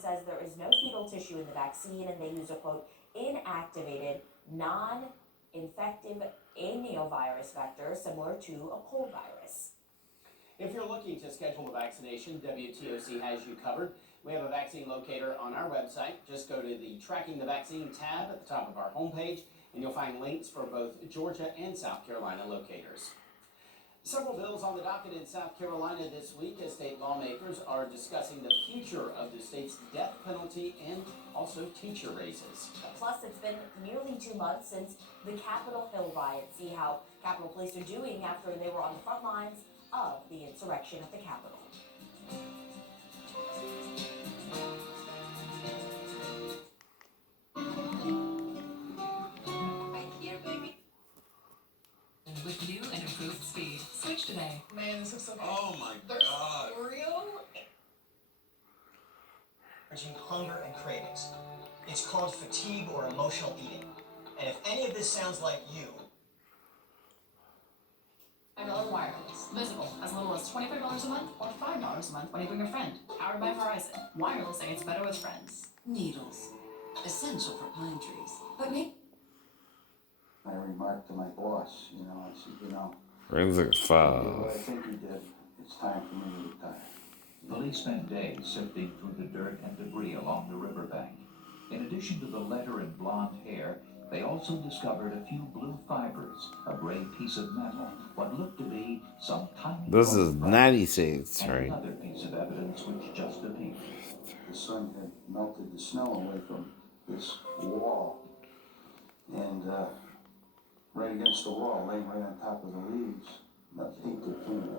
department says there is no fetal tissue in the vaccine, and they use a, quote, inactivated, non-infective adenovirus vector similar to a cold virus. If you're looking to schedule a vaccination, WTOC has you covered. We have a vaccine locator on our website. Just go to the Tracking the Vaccine tab at the top of our homepage, and you'll find links for both Georgia and South Carolina locators. Several bills on the docket in South Carolina this week as state lawmakers are discussing the future of the state's death penalty and also teacher raises. Plus, it's been nearly 2 months since the Capitol Hill riot. See how Capitol Police are doing after they were on the front lines of the insurrection at the Capitol. With new and improved speed. Switch today. Man, this looks so good. Oh my God. Oreo? Hunger and cravings. It's called fatigue or emotional eating. And if any of this sounds like you, $5 wireless. Visible as little as $25 a month or $5 a month when you bring a friend. Powered by Verizon. Wireless saying it's better with friends. Needles. Essential for pine trees. But maybe I remarked to my boss, I said, Forensic I Files. think you did. It's time for me to retire. Police spent days sifting through the dirt and debris along the riverbank. In addition to the letter and blonde hair, they also discovered a few blue fibers, a gray piece of metal, what looked to be some tiny... This is 96, right? Another piece of evidence which just appeared. The sun had melted the snow away from this wall. And right against the wall, laying right on top of the leaves, about 8 to 10 of them.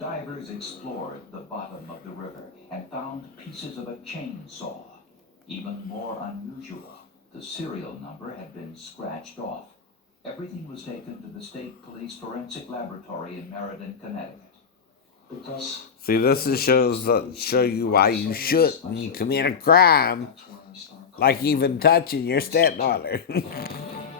Divers explored the bottom of the river and found pieces of a chainsaw. Even more unusual, the serial number had been scratched off. Everything was taken to the State Police Forensic Laboratory in Meriden, Connecticut. Because See, this is show you why you shouldn't commit a crime, like even touching your stepdaughter.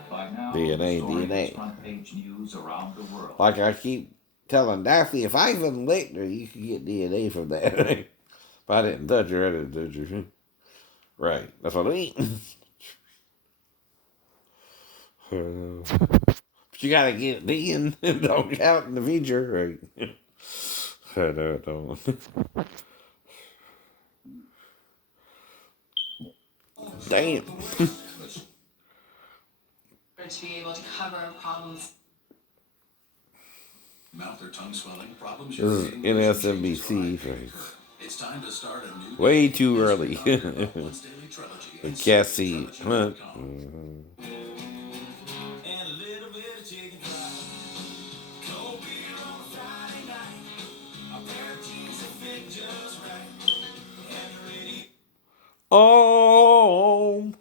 By now, DNA, the story DNA. was front-page news around the world. Like I keep telling Daphne, if I even licked her, you could get DNA from that. If I didn't touch her, I didn't touch her. Right, that's what I mean. But you gotta get it in. Don't count in the future, right? Don't. Damn. To be able to cover problems. Mouth or tongue swelling problems. This is NSNBC, right? It's time to start a new Way too early. I can't see it. Oh.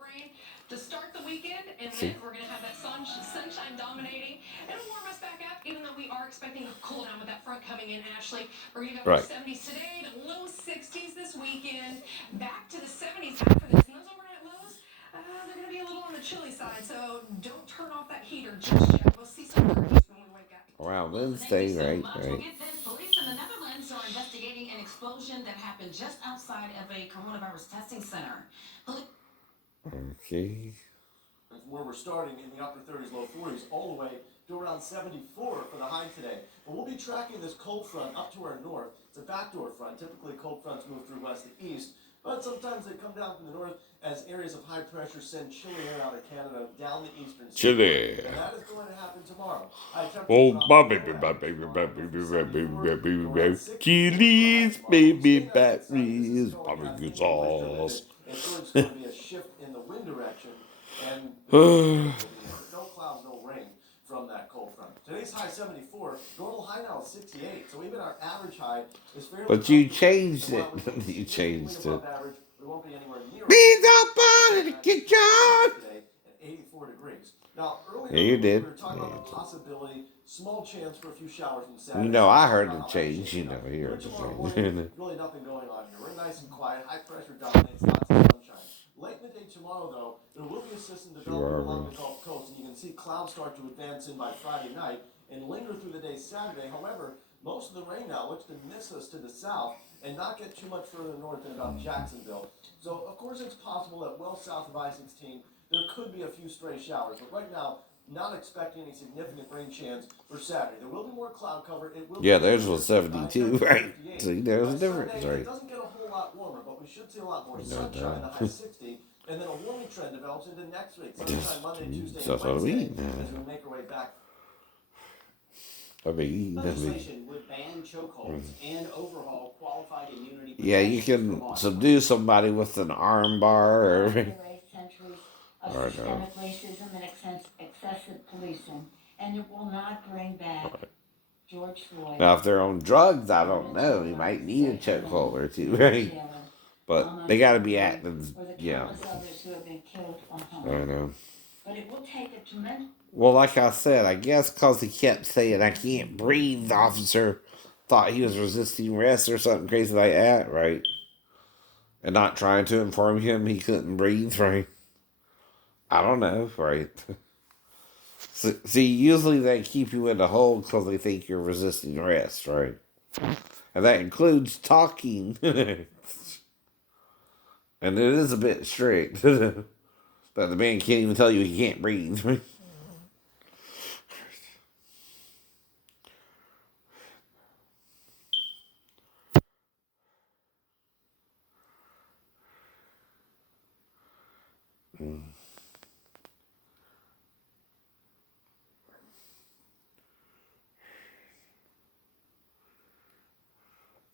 Rain to start the weekend, and then we're going to have that sunshine dominating. It'll warm us back up, even though we are expecting a cool down with that front coming in, Ashley. We're going to go from the 70s today to low 60s this weekend. Back to the 70s after this. And those overnight lows, they're going to be a little on the chilly side, so don't turn off that heater just yet. We'll see some birdies when we wake up. Around Wednesday, right. police in the Netherlands are investigating an explosion that happened just outside of a coronavirus testing center. Okay. Where we're starting in the upper 30s, low 40s, all the way to around 74 for the high today. But we'll be tracking this cold front up to our north. It's a backdoor front. Typically, cold fronts move through west to east, but sometimes they come down from the north as areas of high pressure send chilly air out of Canada down the eastern Chilly. And that is going to happen tomorrow. Oh, baby, Chili's, baby, batteries, barbecue sauce. It's going to be a shift in the wind direction, and no clouds, no rain from that cold front. Today's high 74, normal high now is 68, so even our average high is fairly. But you changed it. You changed it. We won't be anywhere near. Beans up on the kitchen. Today at 84 degrees. Now earlier Yeah, you did. we were talking about the possibility, small chance for a few showers on Saturday. You know, I heard the change. You know, you heard the change. Really nothing going on here. We're nice and quiet. High pressure dominates. Lots of sunshine. Late in the day tomorrow, though, there will be a system developing along the Gulf Coast, and you can see clouds start to advance in by Friday night and linger through the day Saturday. However, most of the rain now looks to miss us to the south and not get too much further north than about Jacksonville. So, of course, it's possible that well south of I-16, there could be a few stray showers. But right now, not expecting any significant rain chance for Saturday. There will be more cloud cover. It will Yeah, be theirs was 72, right? 58. See, there's By a difference, Sunday, right? it doesn't get a whole lot warmer, but we should see a lot more No sunshine, the doubt. high 60. And then a warming trend develops into next week. Sunshine Monday, Tuesday, and That's what I Wednesday mean. as we make our way back. Legislation would ban chokeholds and overhaul qualified immunity Yeah, you protections can for law subdue somebody with an arm bar or. Erase centuries of I know. systemic racism and excessive policing, and it will not bring back George Floyd. Now, if they're on drugs, I don't know. He might need a chokehold or two, right? But they got to be acting, or the yeah. countless others who have been killed on I home. know. But it will take a tremendous. Well, like I said, I guess because he kept saying, I can't breathe, the officer thought he was resisting arrest or something crazy like that, right? And not trying to inform him he couldn't breathe, right? I don't know, right? See, usually they keep you in the hold because they think you're resisting arrest, right? And that includes talking. And it is a bit strict. That the man can't even tell you he can't breathe.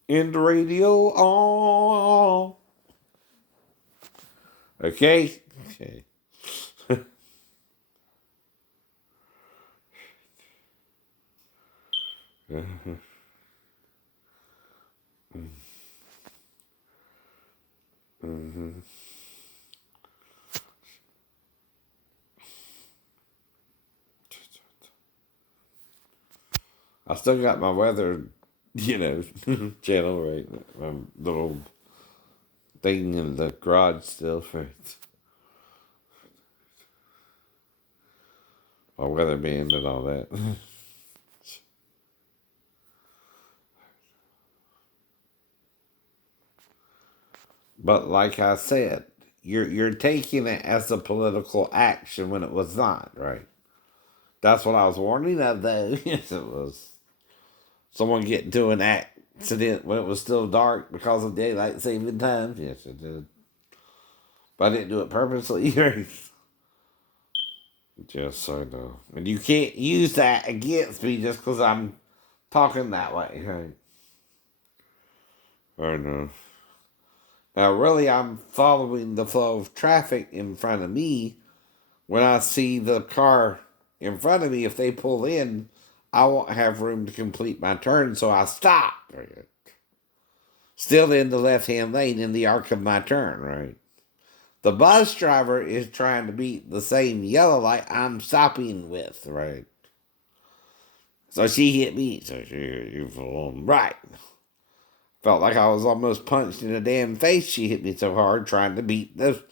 In the radio on. Okay? Okay. I still got my weather, channel, right? My little thing in the garage still, right? My weather band and all that. But like I said, you're taking it as a political action when it was not, right? That's what I was warning of, though. Yes, it was. Someone getting to an accident when it was still dark because of daylight saving time. Yes, it did. But I didn't do it purposely. Just so I know. And you can't use that against me just because I'm talking that way. Right? I know. Now, really, I'm following the flow of traffic in front of me. When I see the car in front of me, if they pull in, I won't have room to complete my turn, so I stop. Right? Still in the left-hand lane in the arc of my turn, right? The bus driver is trying to beat the same yellow light I'm stopping with, right? So she hit me, so you right. Felt like I was almost punched in the damn face. She hit me so hard trying to beat the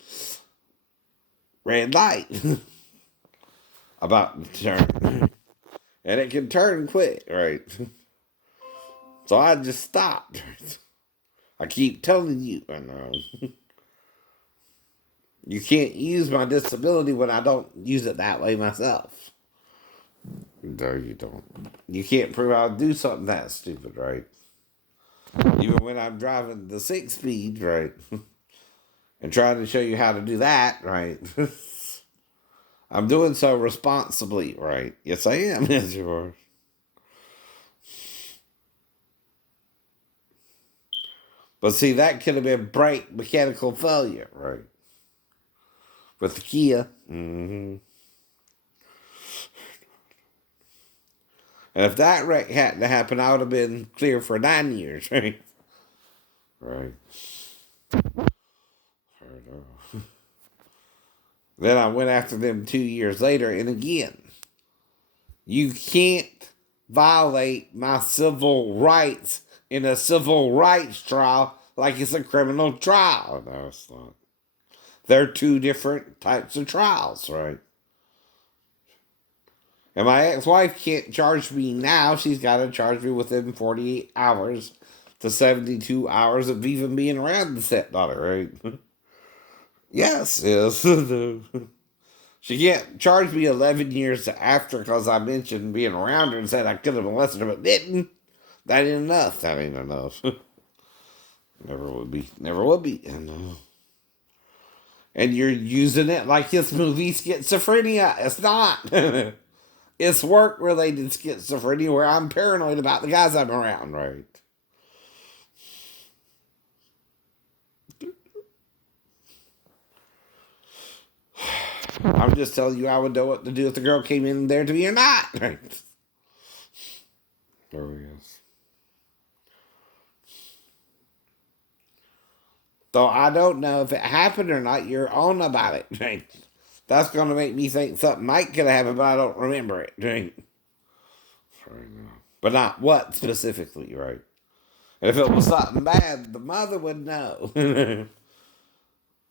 red light. About to turn. And it can turn quick, right? So I just stopped. I keep telling you, I know. You can't use my disability when I don't use it that way myself. No, you don't. You can't prove I'll do something that stupid, right? Even when I'm driving the 6-speed, right? And trying to show you how to do that, right? I'm doing so responsibly, right? Yes, I am, yes, you are. But see, that could have been brake mechanical failure, right? With the Kia. Mm-hmm. And if that wreck hadn't happened, I would have been clear for 9 years, right? Right. Then I went after them 2 years later, and again, you can't violate my civil rights in a civil rights trial like it's a criminal trial. No, it's not. They're two different types of trials, right? And my ex-wife can't charge me now. She's got to charge me within 48 hours to 72 hours of even being around the stepdaughter, right? Yes, yes. She can't charge me 11 years after because I mentioned being around her and said I could have molested her, but didn't. That ain't enough. That ain't enough. Never would be. Never would be. And you're using it like this movie schizophrenia. It's not. It's work-related schizophrenia where I'm paranoid about the guys I'm around, right? I'm just telling you I would know what to do if the girl came in there to me or not. Right? There we go. So I don't know if it happened or not. You're on about it. Right? That's going to make me think something might could have happened, but I don't remember it. Right? But not what specifically, right? And if it was something bad, the mother would know.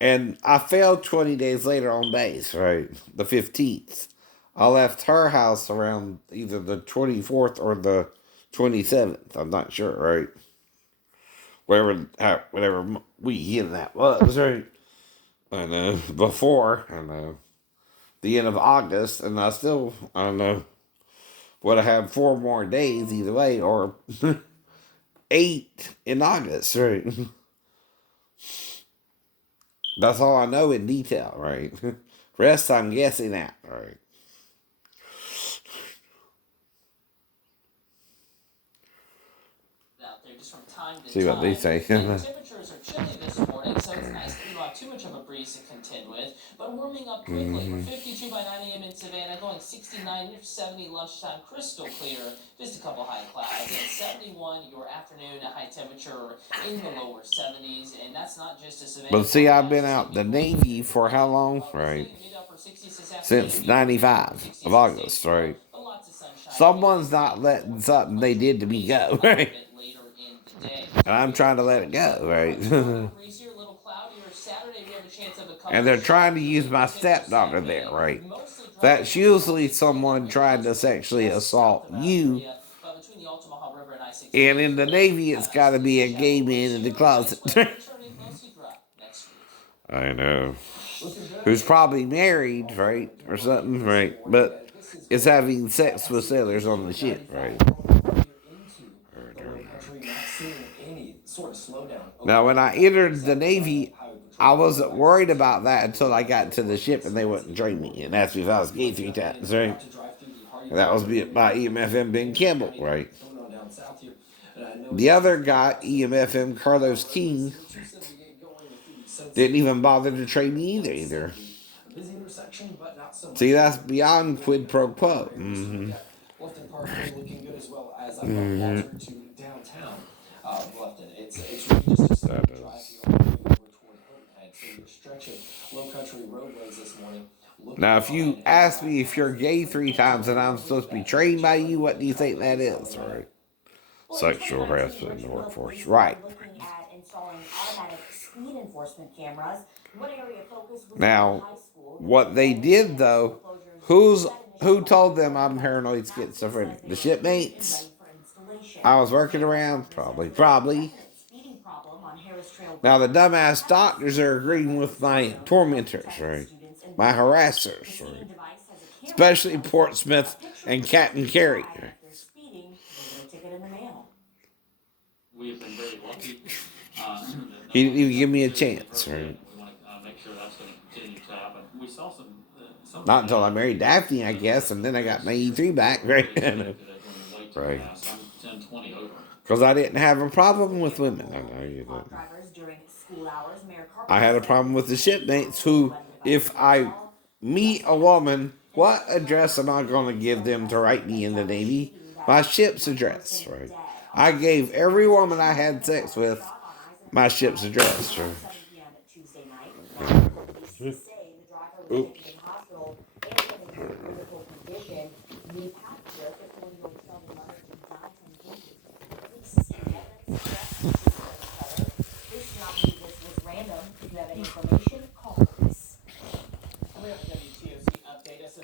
And I failed 20 days later on base, right? The 15th. I left her house around either the 24th or the 27th. I'm not sure, right? Whatever weekend that was, right? I know. Before, I know. The end of August, and I don't know, would have had 4 more days either way, or 8 in August, right? That's all I know in detail, right? Rest I'm guessing at, right? Out there just from time to See what they say. temperatures are chilly this morning, so it's nice that we don't have too much of a breeze to contend with. But warming up quickly. We're 52 by 9 a.m. in Savannah, going 69, 70 lunchtime, crystal clear. Just a couple high clouds. And 71 your afternoon, a high temperature in the lower 70s. And that's not just a Savannah. But see, I've been out the Navy for how long, right? Since 95 of August, right? Someone's not letting something they did to me go, right? And I'm trying to let it go, right? And they're trying to use my stepdaughter there, right? That's usually someone trying to sexually assault you. And in the Navy, it's got to be a gay man in the closet. I know. Who's probably married, right? Or something, right? But is having sex with sailors on the ship, right? Now, when I entered the Navy, I wasn't worried about that until I got to the ship and they wouldn't train me and asked me if I was gay 3 times, right? And that was by EMFM Ben Campbell, right? The other guy, EMFM Carlos King, didn't even bother to train me either. See, that's beyond quid pro quo. Mm-hmm. Looking good as well as Walter to downtown Bluffton. It's really just a drive over toward Hilton Head. So you're stretching low country roadways this morning. Now, if you ask me if you're gay 3 times and I'm supposed to be trained by you, what do you think that is, right? Sexual harassment in the workforce, right? Now, what they did though, who told them I'm paranoid schizophrenic? The shipmates I was working around? Probably. Now the dumbass doctors are agreeing with my tormentors, right? My harassers, right? Especially Portsmouth and Captain Carey. We have been very lucky. He didn't even give me a chance, right? We want to make sure that's going to continue to happen. We saw some not until I married Daphne, I guess, and then I got my E3 back, right? Right. Because I didn't have a problem with women. I know you didn't. I had a problem with the shipmates who, if I meet a woman, what address am I going to give them to write me in the Navy? My ship's address, right? I gave every woman I had sex with my ship's address, right? Oops.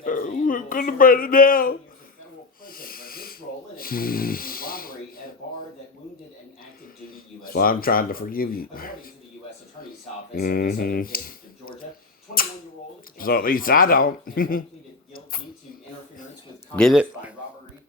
We're gonna burn it down. robbery at a bar that wounded an active duty U.S. That's why I'm trying to forgive you. According to the U.S. Attorney's Office in the Southern District of Georgia, 21-year-old So at least I don't. pleaded guilty to interference with Get it?